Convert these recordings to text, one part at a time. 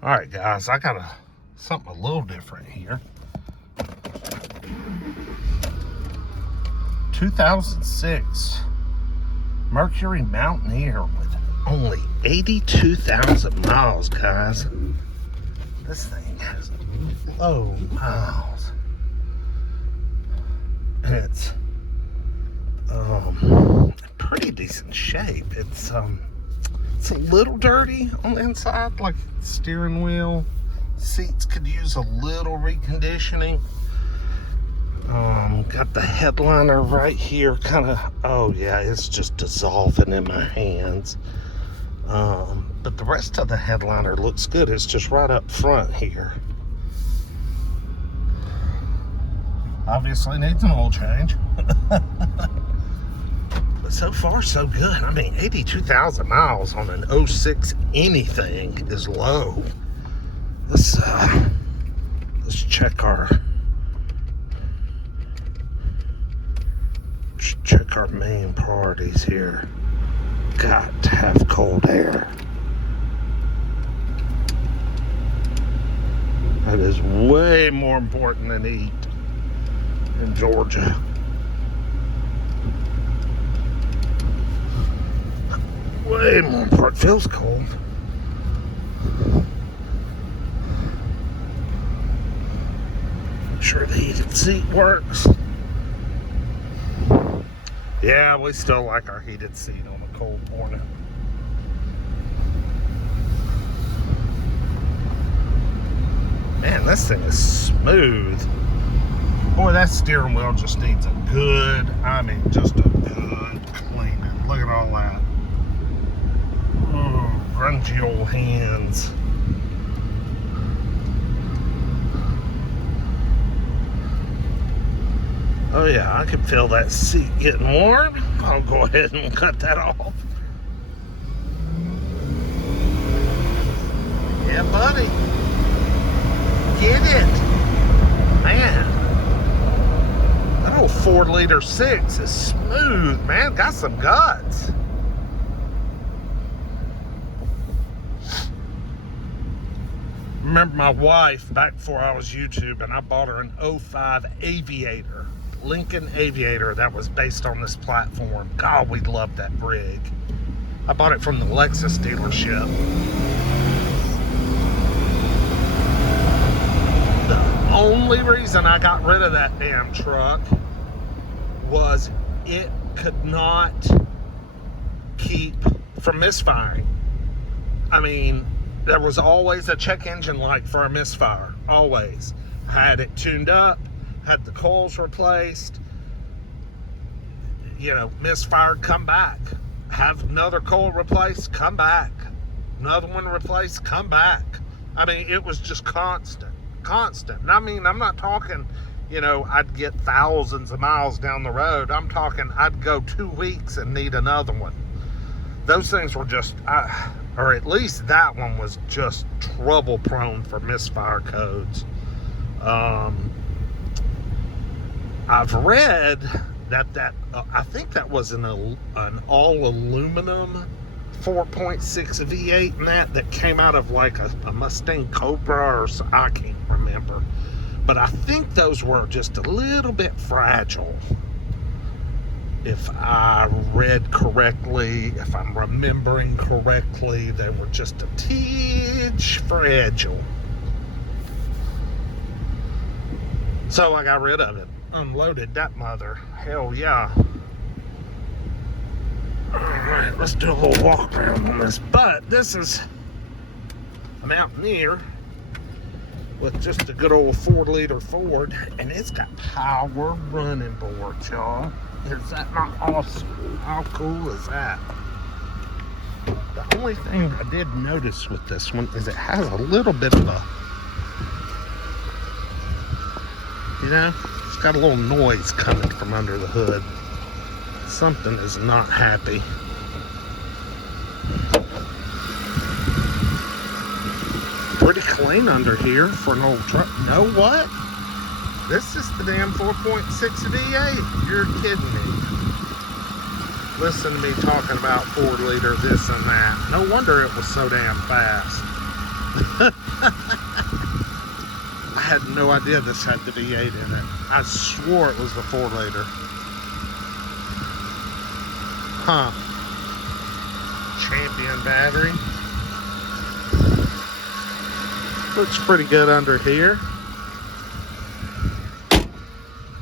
All right, guys, I got something a little different here. 2006 Mercury Mountaineer with only 82,000 miles, guys. This thing has low miles. And it's in pretty decent shape. It's a little dirty on the inside, like steering wheel. Seats could use a little reconditioning. Got the headliner right here, kind of, oh yeah, it's just dissolving in my hands. But the rest of the headliner looks good. It's just right up front here. Obviously needs an oil change. But so far, so good. I mean, 82,000 miles on an 06 anything is low. Let's check our main priorities here. Got to have cold air. That is way more important than heat in Georgia. Way more important. Feels cold. Make sure the heated seat works. Yeah, we still like our heated seat on a cold morning. Man, this thing is smooth. Boy, that steering wheel just needs a good, I mean, just a good cleaning. Look at all that. Ooh, grungy old hands. Oh yeah, I can feel that seat getting warm. I'll go ahead and cut that off. Yeah, buddy. Get it. Man. That old 4-liter 6 is smooth, man. Got some guts. Remember my wife back before I was YouTube, and I bought her an 05 Aviator. Lincoln Aviator that was based on this platform. God, we loved that rig. I bought it from the Lexus dealership. The only reason I got rid of that damn truck was it could not keep from misfiring. I mean, there was always a check engine light for a misfire. Always. Had it tuned up. Had the coils replaced, you know, misfired, come back. Have another coil replaced, come back. Another one replaced, come back. I mean, it was just constant. And I mean, I'm not talking, you know, I'd get thousands of miles down the road. I'm talking I'd go 2 weeks and need another one. Those things were just, or at least that one was just trouble prone for misfire codes. I've read that I think that was an all aluminum 4.6 V8 and that came out of like a Mustang Cobra or so, I can't remember. But I think those were just a little bit fragile. If I read correctly, if I'm remembering correctly, they were just a teeny fragile. So I got rid of it. Unloaded that mother. Hell yeah. Alright, let's do a little walk around on this. But this is a Mountaineer with just a good old 4-liter Ford, and it's got power running boards, y'all. Is that not awesome? How cool is that? The only thing I did notice with this one is it has a little bit of a, you know, it's got a little noise coming from under the hood. Something is not happy. Pretty clean under here for an old truck. Know what? This is the damn 4.6 V8. You're kidding me. Listen to me talking about 4-liter this and that. No wonder it was so damn fast. I had no idea this had the V8 in it. I swore it was the 4-liter. Huh. Champion battery. Looks pretty good under here.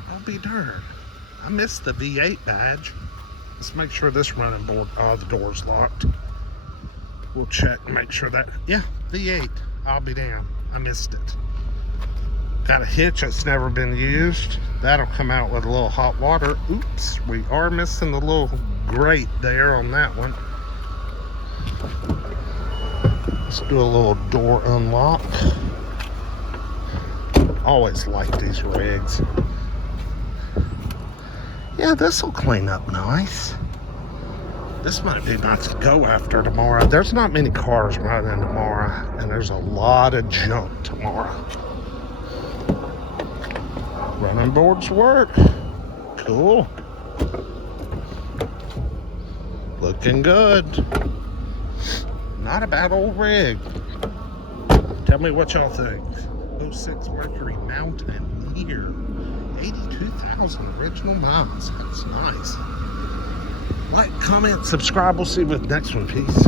I'll be darned. I missed the V8 badge. Let's make sure this running board, oh, the door's locked. We'll check and make sure that, yeah, V8. I'll be damned. I missed it. Got a hitch that's never been used. That'll come out with a little hot water. Oops, we are missing the little grate there on that one. Let's do a little door unlock. Always like these rigs. Yeah, this will clean up nice. This might be nice to go after tomorrow. There's not many cars running tomorrow, and there's a lot of junk tomorrow. Running boards work. Cool. Looking good. Not a bad old rig. Tell me what y'all think. 06 Mercury Mountaineer. 82,000 original miles. That's nice. Like, comment, subscribe. We'll see you with the next one. Peace.